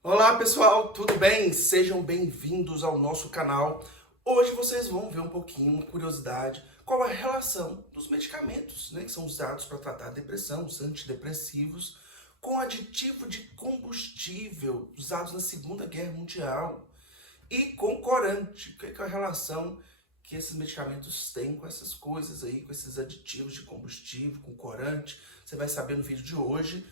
Olá pessoal, tudo bem? Sejam bem-vindos ao nosso canal. Hoje vocês vão ver um pouquinho, uma curiosidade, qual a relação dos medicamentos, que são usados para tratar a depressão, os antidepressivos, com aditivo de combustível usados na Segunda Guerra Mundial e com corante. O que é a relação que esses medicamentos têm com essas coisas aí, com esses aditivos de combustível, com corante? Você vai saber no vídeo de hoje.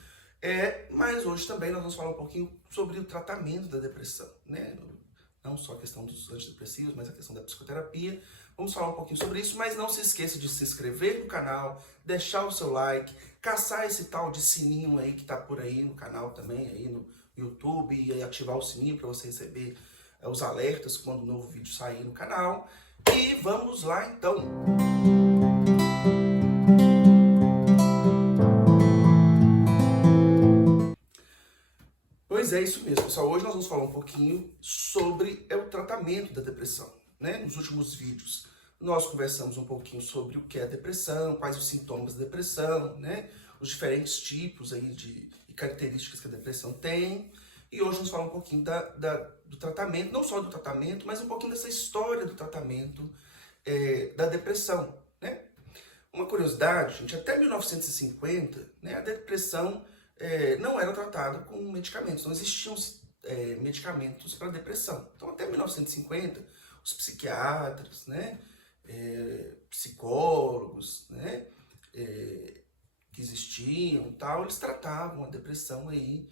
Mas hoje também nós vamos falar um pouquinho sobre o tratamento da depressão, né? Não só a questão dos antidepressivos, mas a questão da psicoterapia. Vamos falar um pouquinho sobre isso, mas não se esqueça de se inscrever no canal, deixar o seu like, caçar esse tal de sininho aí que tá por aí no canal também, aí no YouTube, e ativar o sininho para você receber os alertas quando um novo vídeo sair no canal. E vamos lá então! Pois é, isso mesmo, pessoal. Hoje nós vamos falar um pouquinho sobre o tratamento da depressão, né? Nos últimos vídeos nós conversamos um pouquinho sobre o que é a depressão, quais os sintomas da depressão, né? Os diferentes tipos aí e características que a depressão tem. E hoje vamos falar um pouquinho do tratamento, não só do tratamento, mas um pouquinho dessa história do tratamento da depressão, né? Uma curiosidade, gente, até 1950, né, a depressão não era tratada com medicamentos, não existiam medicamentos para depressão. Então, até 1950, os psiquiatras, né, psicólogos, né, que existiam, tal, eles tratavam a depressão aí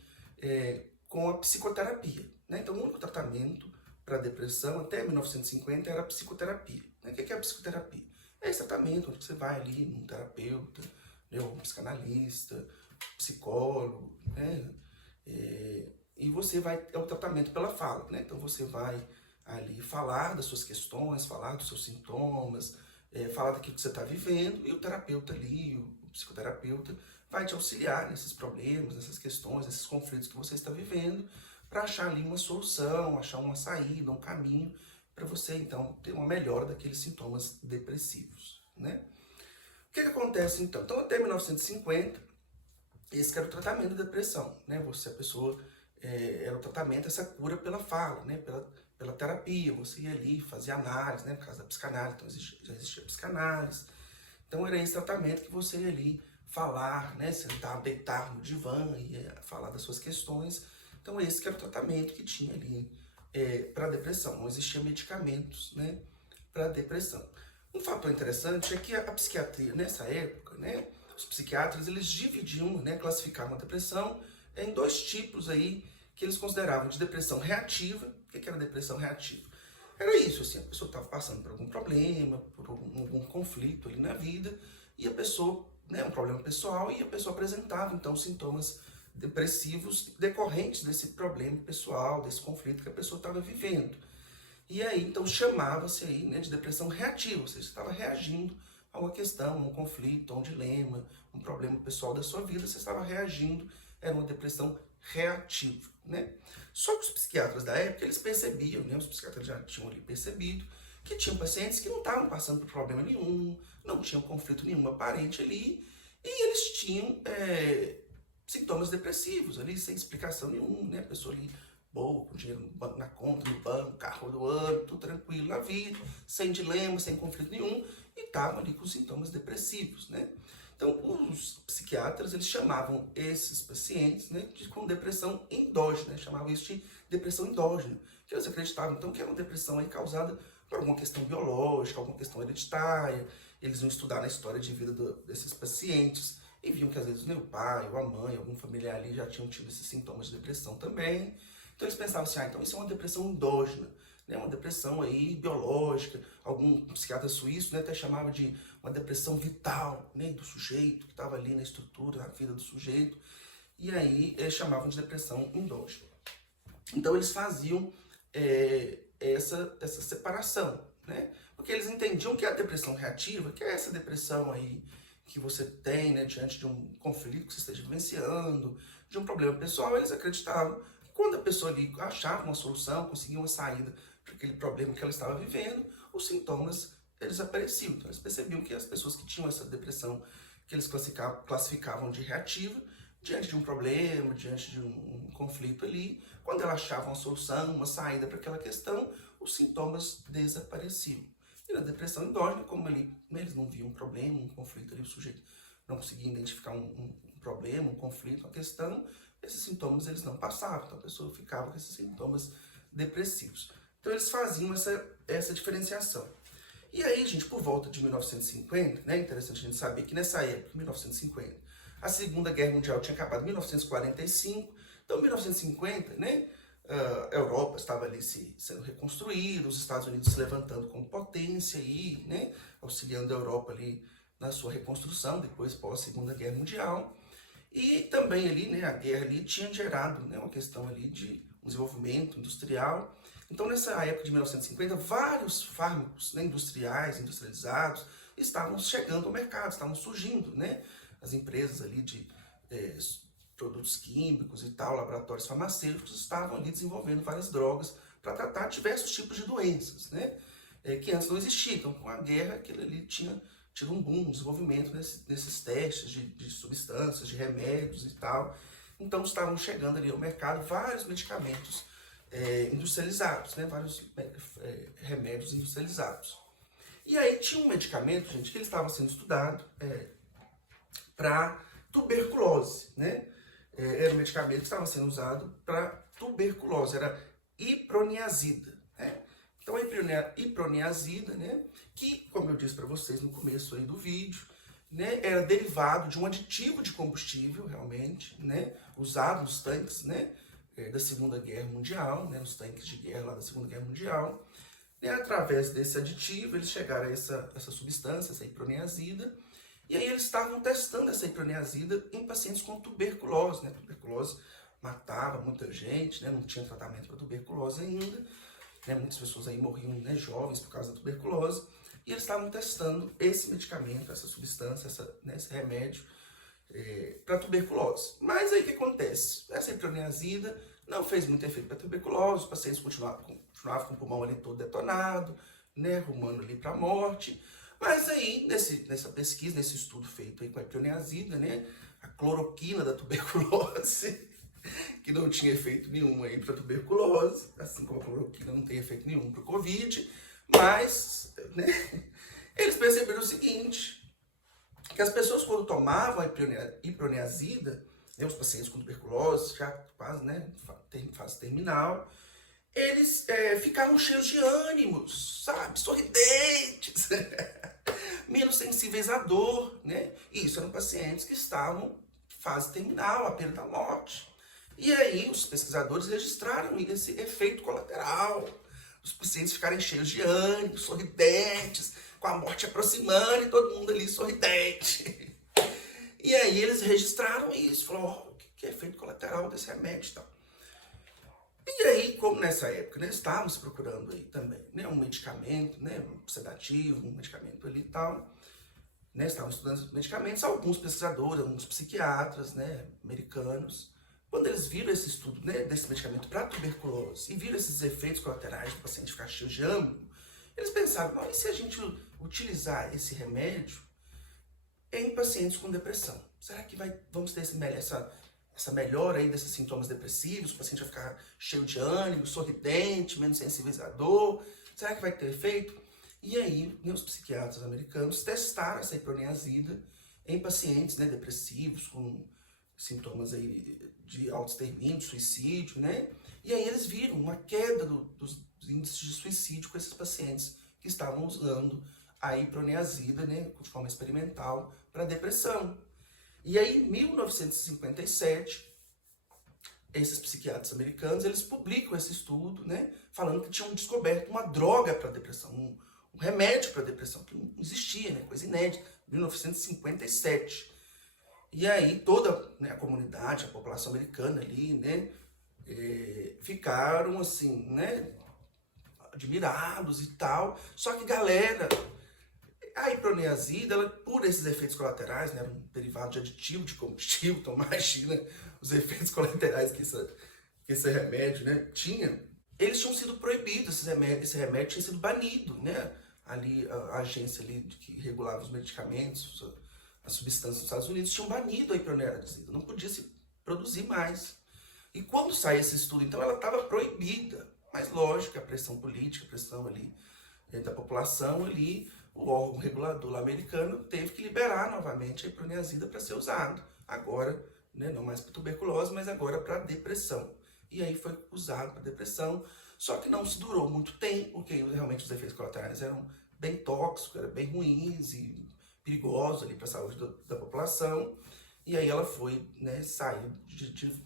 com a psicoterapia, né? Então, o único tratamento para depressão até 1950 era a psicoterapia. Né? O que é a psicoterapia? É esse tratamento onde você vai ali num terapeuta, né, um psicanalista, psicólogo, né? E você vai, é o tratamento pela fala, né? Então você vai ali falar das suas questões, falar dos seus sintomas, falar daquilo que você está vivendo, e o terapeuta ali, o psicoterapeuta, vai te auxiliar nesses problemas, nessas questões, nesses conflitos que você está vivendo, para achar ali uma solução, achar uma saída, um caminho, para você então ter uma melhora daqueles sintomas depressivos, né? O que acontece então? Então até 1950, esse era o tratamento da depressão, né? A pessoa era o tratamento, essa cura pela fala, né? Pela terapia, você ia ali, fazia análise, né? Por causa da psicanálise, então já existia psicanálise. Então era esse tratamento que você ia ali falar, né? Sentar, deitar no divã e falar das suas questões. Então esse que era o tratamento que tinha ali para depressão. Não existia medicamentos, né? Para depressão. Um fator interessante é que a psiquiatria nessa época, né? Os psiquiatras eles dividiam, né? Classificavam a depressão em dois tipos aí que eles consideravam de depressão reativa. O que era depressão reativa? Era isso, assim, a pessoa estava passando por algum problema, por algum conflito ali na vida, e a pessoa, né, um problema pessoal, e a pessoa apresentava, então, sintomas depressivos decorrentes desse problema pessoal, desse conflito que a pessoa estava vivendo. E aí, então, chamava-se aí, né, de depressão reativa, ou seja, você estava reagindo a uma questão, a um conflito, a um dilema, um problema pessoal da sua vida, você estava reagindo, era uma depressão reativa, né? Só que os psiquiatras da época, eles percebiam, né, os psiquiatras já tinham ali percebido, que tinham pacientes que não estavam passando por problema nenhum, não tinham conflito nenhum aparente ali, e eles tinham sintomas depressivos ali, sem explicação nenhuma, né? A pessoa ali boa, com dinheiro na conta, no banco, carro do ano, tudo tranquilo na vida, sem dilema, sem conflito nenhum, e estavam ali com sintomas depressivos, né? Então, os psiquiatras, eles chamavam esses pacientes, né, com depressão endógena, chamavam isso de depressão endógena, que eles acreditavam, então, que era uma depressão aí causada por alguma questão biológica, alguma questão hereditária. Eles iam estudar na história de vida desses pacientes e viam que, às vezes, o pai ou a mãe, algum familiar ali já tinham tido esses sintomas de depressão também. Então, eles pensavam assim, então isso é uma depressão endógena, né, uma depressão aí biológica. Algum psiquiatra suíço, né, até chamava de uma depressão vital, né, do sujeito, que estava ali na estrutura, na vida do sujeito, e aí chamavam de depressão endógena. Então eles faziam essa separação, né, porque eles entendiam que a depressão reativa, que é essa depressão aí que você tem, né, diante de um conflito que você esteja vivenciando, de um problema pessoal, eles acreditavam que quando a pessoa ali achava uma solução, conseguia uma saída para aquele problema que ela estava vivendo, os sintomas eles apareciam. Então eles percebiam que as pessoas que tinham essa depressão, que eles classificavam de reativa, diante de um problema, diante de um conflito ali, quando ela achava uma solução, uma saída para aquela questão, os sintomas desapareciam. E na depressão endógena, como ali, né, eles não viam um problema, um conflito ali, o sujeito não conseguia identificar um problema, um conflito, uma questão, esses sintomas eles não passavam, então a pessoa ficava com esses sintomas depressivos. Então eles faziam essa diferenciação. E aí, gente, por volta de 1950, né, interessante a gente saber que nessa época, 1950, a Segunda Guerra Mundial tinha acabado em 1945, então 1950, né, a Europa estava ali sendo reconstruída, os Estados Unidos se levantando como potência e, né, auxiliando a Europa ali na sua reconstrução, depois pós Segunda Guerra Mundial. E também ali, né, a guerra ali tinha gerado, né, uma questão ali de um desenvolvimento industrial. Então, nessa época de 1950, vários fármacos, né, industrializados, estavam chegando ao mercado, estavam surgindo, né? As empresas ali de produtos químicos e tal, laboratórios farmacêuticos, estavam ali desenvolvendo várias drogas para tratar diversos tipos de doenças, né? Que antes não existiam. Então, com a guerra, aquilo ali tinha tido um boom, um desenvolvimento nesses testes de substâncias, de remédios e tal. Então, estavam chegando ali ao mercado vários medicamentos industrializados, né? Vários remédios industrializados. E aí tinha um medicamento, gente, que ele estava sendo estudado para tuberculose, né? Era um medicamento que estava sendo usado para tuberculose, era iproniazida, né? Então a iproniazida, né, que, como eu disse para vocês no começo aí do vídeo, né, era derivado de um aditivo de combustível, realmente, né, usado nos tanques, né, da Segunda Guerra Mundial, né, nos tanques de guerra lá da Segunda Guerra Mundial. E através desse aditivo, eles chegaram a essa substância, essa iproniazida, e aí eles estavam testando essa iproniazida em pacientes com tuberculose, né? Tuberculose matava muita gente, né? Não tinha tratamento para tuberculose ainda, né? Muitas pessoas aí morriam, né, jovens por causa da tuberculose, e eles estavam testando esse medicamento, essa substância, esse remédio para tuberculose. Mas aí o que acontece? Essa iproniazida não fez muito efeito para tuberculose, os pacientes continuavam com o pulmão ali todo detonado, né, rumando ali para a morte. Mas aí, nessa pesquisa, nesse estudo feito aí com a iproniazida, né, a cloroquina da tuberculose, que não tinha efeito nenhum aí para tuberculose, assim como a cloroquina não tem efeito nenhum para o Covid, mas, né, eles perceberam o seguinte, que as pessoas quando tomavam a iproniazida, né, os pacientes com tuberculose, já quase, né, em fase terminal, eles ficavam cheios de ânimos, sabe, sorridentes, menos sensíveis à dor, né? E isso eram pacientes que estavam em fase terminal, à beira da morte. E aí os pesquisadores registraram esse efeito colateral, os pacientes ficarem cheios de ânimo, sorridentes, com a morte aproximando e todo mundo ali sorridente. E aí eles registraram isso, falaram, oh, que é efeito colateral desse remédio e tal. E aí, como nessa época, né, estávamos procurando aí também, né, um medicamento, né, um sedativo, um medicamento ali e tal, né, estávamos estudando medicamentos, alguns pesquisadores, alguns psiquiatras, né, americanos, quando eles viram esse estudo, né, desse medicamento para tuberculose e viram esses efeitos colaterais do paciente ficar cheio de ânimo, eles pensaram, e se a gente utilizar esse remédio em pacientes com depressão? Será que vamos ter essa melhora aí desses sintomas depressivos, o paciente vai ficar cheio de ânimo, sorridente, menos sensível à dor, será que vai ter efeito? E aí, né, os psiquiatras americanos testaram essa iproniazida em pacientes, né, depressivos, com sintomas aí de autoextermínio, de suicídio, né? E aí eles viram uma queda dos índices de suicídio com esses pacientes que estavam usando a iproniazida, né, de forma experimental para depressão. E aí, em 1957, esses psiquiatras americanos, eles publicam esse estudo, né, falando que tinham descoberto uma droga para depressão, um remédio para depressão, que não existia, né, coisa inédita, 1957. E aí toda, né, a comunidade, a população americana ali, né, ficaram assim, né, admirados e tal. Só que, galera, a iproniazida, ela, por esses efeitos colaterais, né, um derivado de aditivo de combustível, então imagina os efeitos colaterais que esse remédio, né, tinha. Eles tinham sido proibidos, esse remédio tinha sido banido, né, ali a agência ali que regulava os medicamentos, as substâncias dos Estados Unidos tinham banido a iproniazida, não podia se produzir mais. E quando sai esse estudo, então ela estava proibida. Mas lógico, a pressão política, a pressão ali da população ali, o órgão regulador lá americano teve que liberar novamente a hipronizida para ser usado. Agora, né, não mais para tuberculose, mas agora para depressão. E aí foi usado para depressão, só que não se durou muito tempo, porque realmente os efeitos colaterais eram bem tóxicos, eram bem ruins e perigosos ali para a saúde da população. E aí ela foi, né, saiu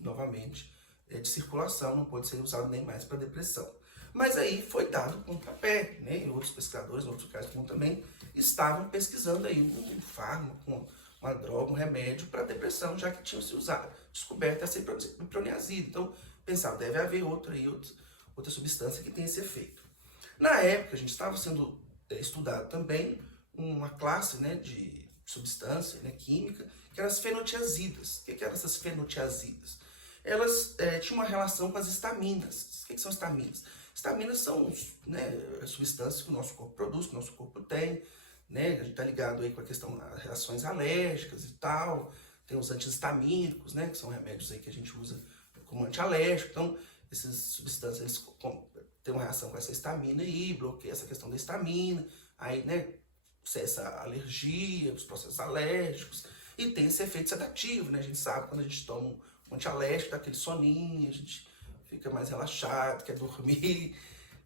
novamente de circulação, não pôde ser usado nem mais para depressão. Mas aí foi dado pontapé, né? E outros pesquisadores, outros locais também, estavam pesquisando aí um fármaco, uma droga, um remédio para depressão, já que tinham se usado, descoberto essa hipronizida. Então, pensava, deve haver outra substância que tenha esse efeito. Na época, a gente estava sendo estudado também uma classe, né, de substância, né, química, que eram as fenotiazidas. O que eram essas fenotiazidas? Elas tinham uma relação com as estaminas. O que são estaminas? Estaminas são, né, substâncias que o nosso corpo produz, que o nosso corpo tem, né? A gente está ligado aí com a questão das reações alérgicas e tal. Tem os antihistamínicos, né, que são remédios aí que a gente usa como antialérgico. Então, essas substâncias eles têm uma reação com essa estamina aí, bloqueia essa questão da estamina, aí, né, cessa a alergia, os processos alérgicos, e tem esse efeito sedativo, né? A gente sabe quando a gente toma um antialérgico, dá aquele soninho, a gente fica mais relaxado, quer dormir.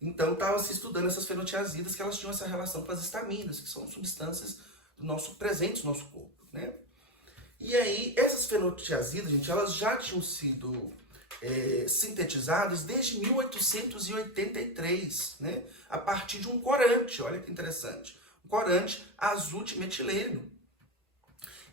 Então, estava se estudando essas fenotiazidas, que elas tinham essa relação com as estaminas, que são substâncias do nosso presentes no nosso corpo, né? E aí, essas fenotiazidas, gente, elas já tinham sido sintetizadas desde 1883, né? A partir de um corante, olha que interessante, um corante azul de metileno.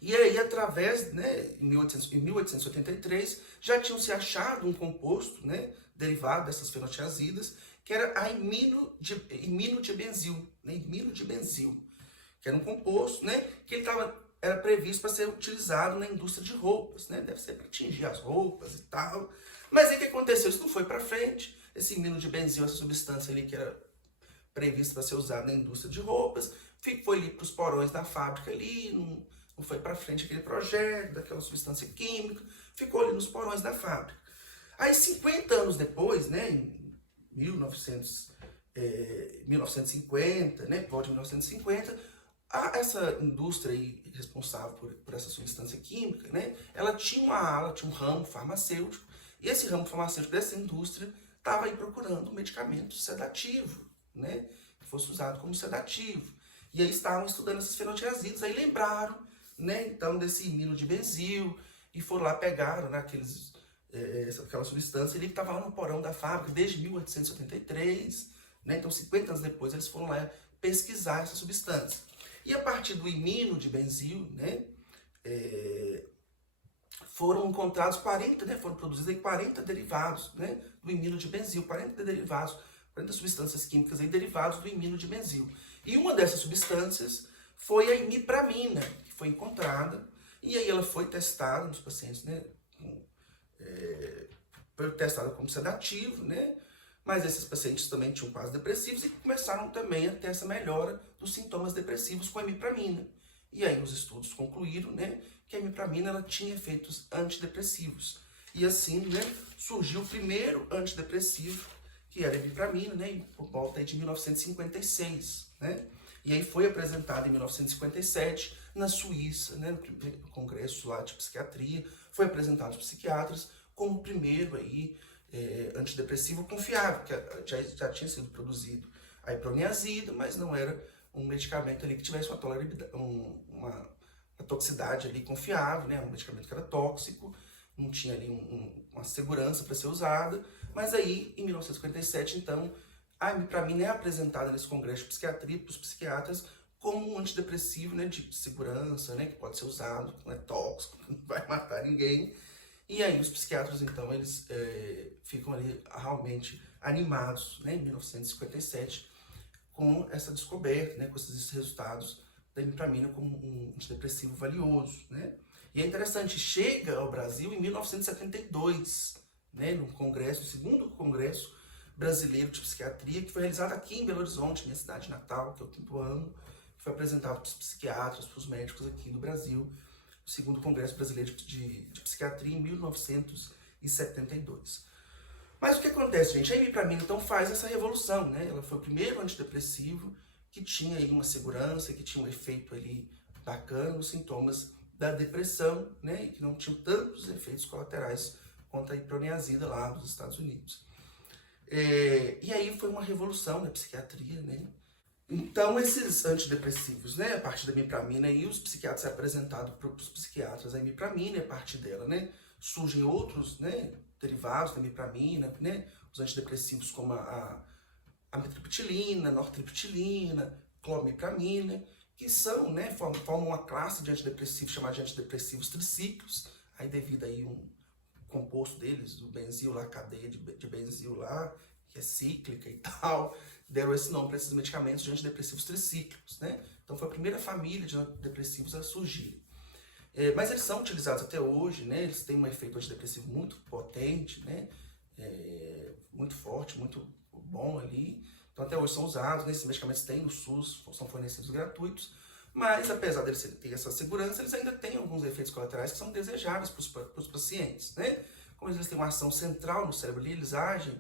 E aí, através, né, em 1883, já tinham se achado um composto, né, derivado dessas fenotiazidas, que era a iminodibenzil, né, iminodibenzil, que era um composto, né, que ele era previsto para ser utilizado na indústria de roupas, né, deve ser para tingir as roupas e tal. Mas aí o que aconteceu? Isso não foi para frente. Esse iminodibenzil, essa substância ali que era prevista para ser usada na indústria de roupas, foi ali para os porões da fábrica ali, não foi para frente aquele projeto, daquela substância química, ficou ali nos porões da fábrica. Aí 50 anos depois, né, em 1950, né, por volta de 1950, essa indústria aí responsável por essa substância química, né, ela tinha uma ala, tinha um ramo farmacêutico, e esse ramo farmacêutico dessa indústria estava aí procurando um medicamento sedativo, né, que fosse usado como sedativo. E aí estavam estudando essas fenotiazidas, aí lembraram, né, então desse iminodibenzil, e foram lá, pegaram, né, aquela substância ali que estava lá no porão da fábrica desde 1873, né, então 50 anos depois eles foram lá pesquisar essa substância. E a partir do iminodibenzil, né, foram encontrados 40, né, foram produzidos aí 40 derivados, né, do iminodibenzil, 40 derivados, 40 substâncias químicas aí derivados do iminodibenzil. E uma dessas substâncias foi a imipramina, que foi encontrada, e aí ela foi testada nos pacientes, né, foi testada como sedativo, né, mas esses pacientes também tinham quadros depressivos e começaram também a ter essa melhora dos sintomas depressivos com a imipramina. E aí os estudos concluíram, né, que a imipramina ela tinha efeitos antidepressivos. E assim, né, surgiu o primeiro antidepressivo, que era a imipramina, né, por volta de 1956, né? E aí foi apresentado em 1957 na Suíça, né, no primeiro congresso lá de psiquiatria, foi apresentado aos psiquiatras como o primeiro aí antidepressivo confiável, que já tinha sido produzido a hipronizida, mas não era um medicamento ali que tivesse uma toxicidade ali confiável, né, um medicamento que era tóxico, não tinha ali uma segurança para ser usada, mas aí em 1957 então a imipramina é apresentada nesse congresso de psiquiatria para os psiquiatras como um antidepressivo, né, de segurança, né, que pode ser usado, que não é tóxico, que não vai matar ninguém. E aí os psiquiatras, então, eles ficam ali realmente animados, né, em 1957, com essa descoberta, né, com esses resultados da imipramina como um antidepressivo valioso, né. E é interessante, chega ao Brasil em 1972, né, no congresso, o segundo congresso brasileiro de psiquiatria, que foi realizado aqui em Belo Horizonte, minha cidade natal, que é o 5º ano, que foi apresentado para os psiquiatras, para os médicos aqui do Brasil. segundo o Congresso Brasileiro de Psiquiatria, em 1972. Mas o que acontece, gente? A imipramina, então, faz essa revolução, né? Ela foi o primeiro antidepressivo que tinha aí uma segurança, que tinha um efeito ali bacana nos sintomas da depressão, né? E que não tinha tantos efeitos colaterais quanto a iproniazida lá dos Estados Unidos. E aí foi uma revolução na psiquiatria, né? Então, esses antidepressivos, né, a partir da imipramina, e os psiquiatras é apresentado para os psiquiatras a imipramina, e a partir dela, né, surgem outros, né, derivados da imipramina, né, os antidepressivos como a amitriptilina, nortriptilina, clomipramina, que são, né, formam uma classe de antidepressivos chamada de antidepressivos tricíclicos, aí devido aí um composto deles, o benzil lá, a cadeia de benzil lá, que é cíclica e tal, deram esse nome para esses medicamentos de antidepressivos tricíclicos, né? Então foi a primeira família de antidepressivos a surgir. Mas eles são utilizados até hoje, né? Eles têm um efeito antidepressivo muito potente, né? Muito forte, muito bom ali. Então até hoje são usados, né? Esses medicamentos têm no SUS, são fornecidos gratuitos, mas apesar deles terem essa segurança, eles ainda têm alguns efeitos colaterais que são desejáveis para os pacientes, né? Como eles têm uma ação central no cérebro ali, eles agem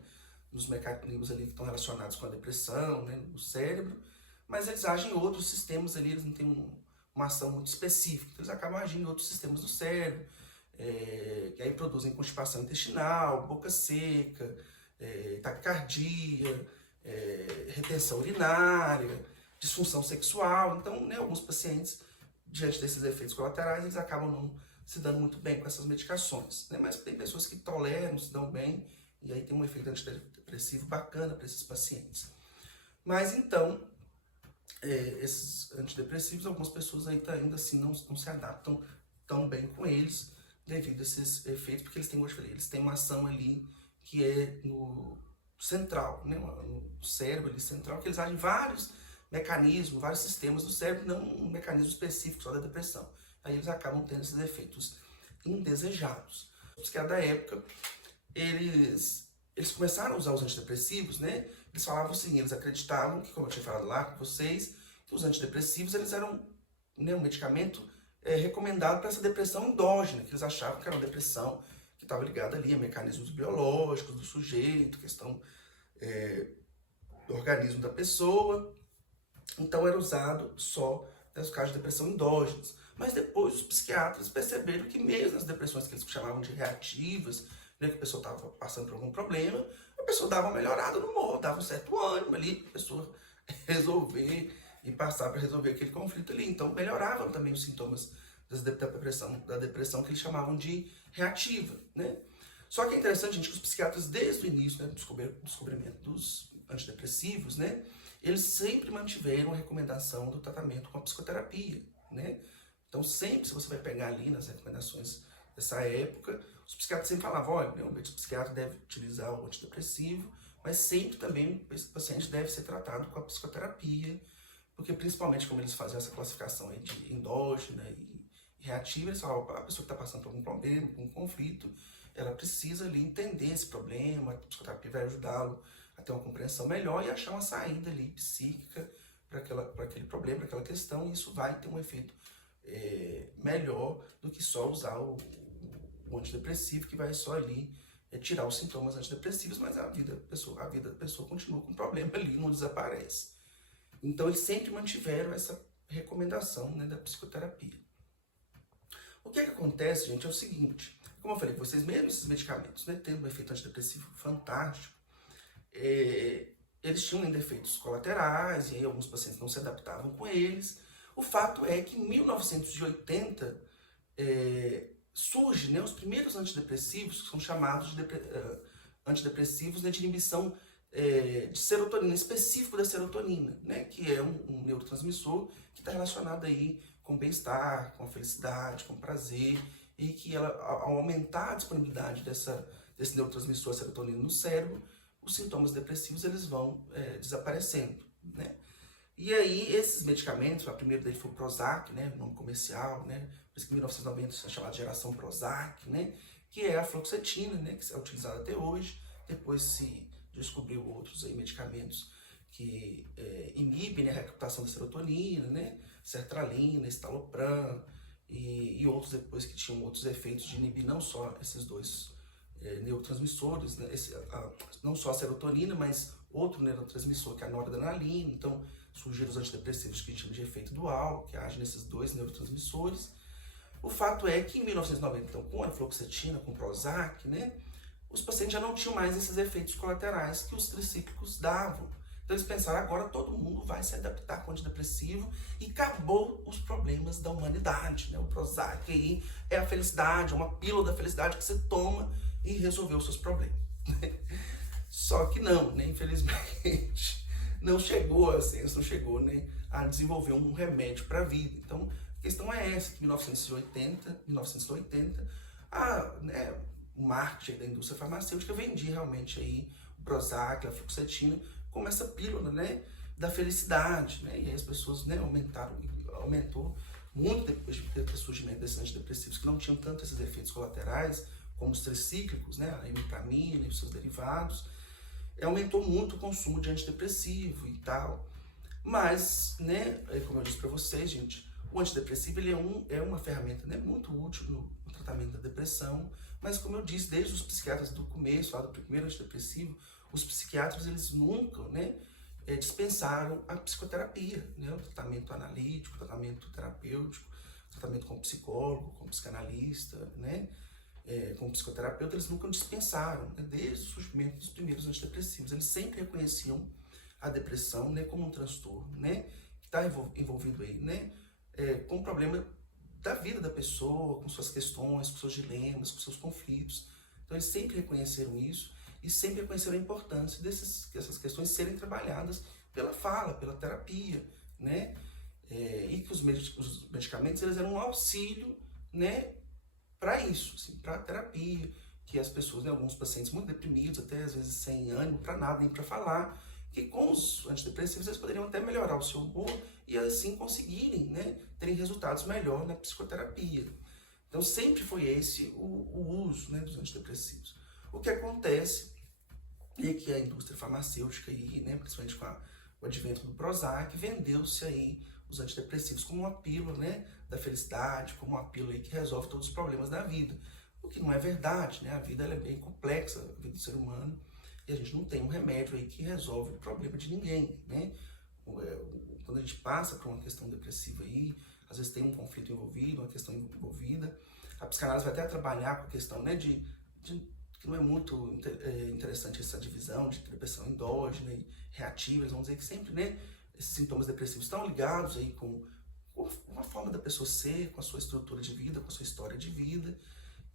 nos mecanismos ali que estão relacionados com a depressão, né, no cérebro, mas eles agem em outros sistemas ali, eles não têm uma ação muito específica, então eles acabam agindo em outros sistemas do cérebro, que aí produzem constipação intestinal, boca seca, taquicardia, retenção urinária, disfunção sexual. Então, né, alguns pacientes, diante desses efeitos colaterais, eles acabam não se dando muito bem com essas medicações, né? Mas tem pessoas que toleram, se dão bem, e aí tem um efeito antidepressivo bacana para esses pacientes. Mas então, esses antidepressivos, algumas pessoas ainda assim não se adaptam tão bem com eles, devido a esses efeitos, porque eles têm uma ação ali que é no central, né? No cérebro ali central, que eles agem em vários mecanismos, vários sistemas do cérebro, não um mecanismo específico só da depressão. Aí eles acabam tendo esses efeitos indesejados. Os psiquiatras da época, eles começaram a usar os antidepressivos, né? Eles falavam assim, eles acreditavam que, como eu tinha falado lá com vocês, que os antidepressivos eles eram, né, um medicamento recomendado para essa depressão endógena, que eles achavam que era uma depressão que estava ligada ali a mecanismos biológicos do sujeito, questão do organismo da pessoa. Então era usado só nos casos de depressão endógenas. Mas depois os psiquiatras perceberam que mesmo nas depressões que eles chamavam de reativas, né, que a pessoa estava passando por algum problema, a pessoa dava uma melhorada no humor, dava um certo ânimo ali para a pessoa resolver e passar para resolver aquele conflito ali. Então melhoravam também os sintomas da depressão que eles chamavam de reativa, né? Só que é interessante, gente, que os psiquiatras, desde o início, né, do descobrimento dos antidepressivos, né, eles sempre mantiveram a recomendação do tratamento com a psicoterapia, né? Então sempre, se você vai pegar ali nas recomendações dessa época, os psiquiatras sempre falavam, olha, o psiquiatra deve utilizar o antidepressivo, mas sempre também esse paciente deve ser tratado com a psicoterapia, porque principalmente como eles faziam essa classificação aí de endógena e reativa, eles falavam, a pessoa que está passando por algum problema, por um conflito, ela precisa ali entender esse problema, a psicoterapia vai ajudá-lo a ter uma compreensão melhor e achar uma saída ali psíquica para aquele problema, para aquela questão, e isso vai ter um efeito melhor do que só usar o antidepressivo, que vai só ali tirar os sintomas antidepressivos, mas a vida da pessoa continua com o problema ali, não desaparece. Então eles sempre mantiveram essa recomendação, né, da psicoterapia. O que acontece, gente, é o seguinte, como eu falei com vocês, mesmo esses medicamentos, né, tendo um efeito antidepressivo fantástico, eles tinham ainda efeitos colaterais, e aí alguns pacientes não se adaptavam com eles. O fato é que em 1980 surgem, né, os primeiros antidepressivos, que são chamados de antidepressivos, né, de inibição de serotonina, específico da serotonina, né, que é um neurotransmissor que está relacionado aí com o bem-estar, com a felicidade, com o prazer, e que ao aumentar a disponibilidade desse neurotransmissor, a serotonina, no cérebro, os sintomas depressivos eles vão desaparecendo, né? E aí esses medicamentos, o primeiro dele foi o Prozac, né, nome comercial, né, por isso que em 1990 é chamado de geração Prozac, né, que é a fluoxetina, né, que é utilizada até hoje. Depois se descobriu outros aí medicamentos que inibem, né, a recaptação da serotonina, né, sertralina, estalopram e outros depois que tinham outros efeitos de inibir não só esses dois neurotransmissores, né, não só a serotonina, mas outro neurotransmissor que é a noradrenalina. Então surgiram os antidepressivos que chamam de efeito dual, que agem nesses dois neurotransmissores. O fato é que em 1990, então, com a fluoxetina, com o Prozac, né, os pacientes já não tinham mais esses efeitos colaterais que os tricíclicos davam. Então eles pensaram, agora todo mundo vai se adaptar com o antidepressivo e acabou os problemas da humanidade, né? O Prozac aí é a felicidade, é uma pílula da felicidade que você toma e resolveu os seus problemas. Só que não, né? Infelizmente, não chegou, a ciência não chegou, né, a desenvolver um remédio para a vida. Então, a questão é essa, que em 1980, o marketing da indústria farmacêutica vendia realmente aí o Prozac, a fluoxetina, como essa pílula, né, da felicidade, né? E aí as pessoas, né, aumentou muito depois do surgimento desses antidepressivos que não tinham tanto esses efeitos colaterais, como os tricíclicos, né, a imipramina e os seus derivados. Aumentou muito o consumo de antidepressivo e tal. Mas, né, como eu disse para vocês, gente, o antidepressivo ele é uma ferramenta, né, muito útil no tratamento da depressão, mas como eu disse, desde os psiquiatras do começo, lá do primeiro antidepressivo, os psiquiatras eles nunca, né, dispensaram a psicoterapia, né, o tratamento analítico, o tratamento terapêutico, o tratamento com psicólogo, com psicanalista, né, com psicoterapeuta, eles nunca dispensaram, né, desde o surgimento dos primeiros antidepressivos. Eles sempre reconheciam a depressão, né, como um transtorno, né, que está envolvido aí, né, com o problema da vida da pessoa, com suas questões, com seus dilemas, com seus conflitos. Então eles sempre reconheceram isso e sempre reconheceram a importância dessas questões serem trabalhadas pela fala, pela terapia, né, e que os medicamentos eles eram um auxílio, né, para isso, assim, para a terapia, que as pessoas, né, alguns pacientes muito deprimidos, até às vezes sem ânimo para nada, nem para falar, que com os antidepressivos eles poderiam até melhorar o seu humor e assim conseguirem, né, terem resultados melhores na psicoterapia. Então sempre foi esse o uso, né, dos antidepressivos. O que acontece é que a indústria farmacêutica, aí, né, principalmente com o advento do Prozac, vendeu-se aí os antidepressivos como uma pílula, né, da felicidade, como uma pílula aí que resolve todos os problemas da vida. O que não é verdade, né? A vida ela é bem complexa, a vida do ser humano, e a gente não tem um remédio aí que resolve o problema de ninguém, né? Quando a gente passa por uma questão depressiva aí, às vezes tem um conflito envolvido, uma questão envolvida, a psicanálise vai até trabalhar com a questão, né, que não é muito interessante essa divisão de depressão endógena e reativa. Eles vão dizer que sempre, né, esses sintomas depressivos estão ligados aí com uma forma da pessoa ser, com a sua estrutura de vida, com a sua história de vida,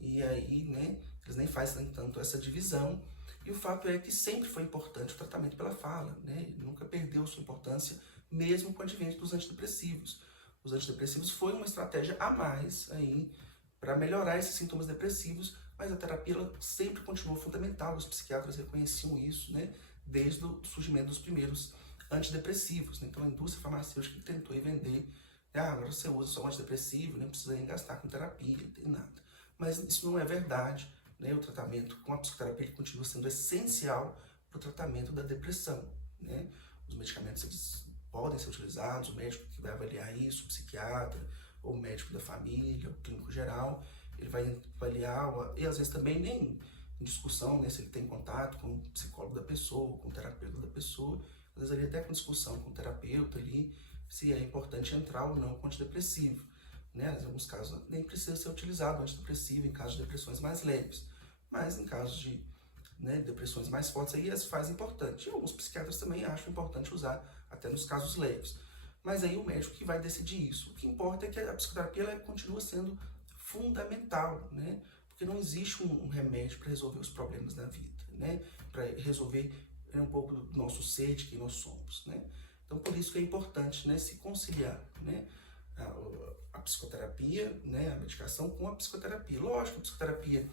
e aí, né, eles nem fazem tanto essa divisão. E o fato é que sempre foi importante o tratamento pela fala, né, ele nunca perdeu sua importância, mesmo com o advento dos antidepressivos. Os antidepressivos foi uma estratégia a mais aí para melhorar esses sintomas depressivos, mas a terapia ela sempre continuou fundamental. Os psiquiatras reconheciam isso, né, desde o surgimento dos primeiros antidepressivos, né? Então a indústria farmacêutica tentou vender, agora você usa só um antidepressivo, nem precisa nem gastar com terapia, não tem nada. Mas isso não é verdade, né? O tratamento com a psicoterapia continua sendo essencial para o tratamento da depressão, né? Os medicamentos eles podem ser utilizados, o médico que vai avaliar isso, o psiquiatra, ou o médico da família, o clínico geral, ele vai avaliar, e às vezes também nem em discussão, né, se ele tem contato com o psicólogo da pessoa, com o terapeuta da pessoa, às vezes ali até com discussão com o terapeuta ali, se é importante entrar ou não com antidepressivo, né? Em alguns casos nem precisa ser utilizado antidepressivo em casos de depressões mais leves, mas em casos de, né, depressões mais fortes aí faz importante. E alguns psiquiatras também acham importante usar até nos casos leves. Mas aí o médico que vai decidir isso. O que importa é que a psicoterapia ela continua sendo fundamental, né? Porque não existe um remédio para resolver os problemas da vida, né? Para resolver um pouco do nosso ser, de quem nós somos, né? Então por isso que é importante, né, se conciliar, né, a psicoterapia, né, a medicação com a psicoterapia. Lógico, a psicoterapia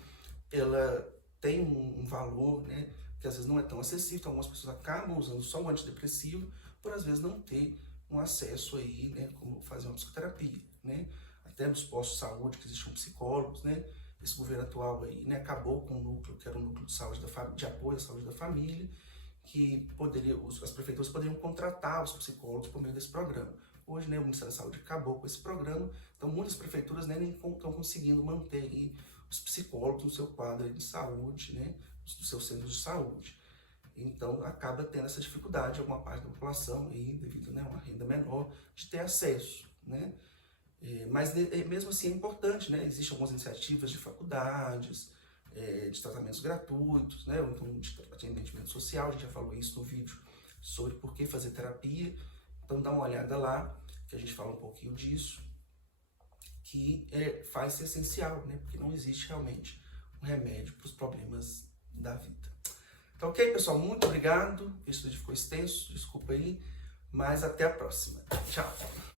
ela tem um valor, né, que às vezes não é tão acessível, então algumas pessoas acabam usando só o antidepressivo por às vezes não ter um acesso aí, né, como fazer uma psicoterapia, né? Até nos postos de saúde que existiam psicólogos, né? Esse governo atual aí, né, acabou com o núcleo que era o núcleo de saúde de apoio à saúde da família, que as prefeituras poderiam contratar os psicólogos por meio desse programa. Hoje, né, o Ministério da Saúde acabou com esse programa, então muitas prefeituras, né, nem estão conseguindo manter aí os psicólogos no seu quadro aí de saúde, né, dos seus centros de saúde. Então, acaba tendo essa dificuldade, alguma parte da população, aí, devido, né, a uma renda menor, de ter acesso, né? Mas mesmo assim é importante, né? Existem algumas iniciativas de faculdades, de tratamentos gratuitos, né? Ou então de atendimento social, a gente já falou isso no vídeo sobre por que fazer terapia. Então dá uma olhada lá, que a gente fala um pouquinho disso, que faz ser essencial, né? Porque não existe realmente um remédio para os problemas da vida. Então, ok, pessoal, muito obrigado. Esse vídeo ficou extenso, desculpa aí, mas até a próxima. Tchau!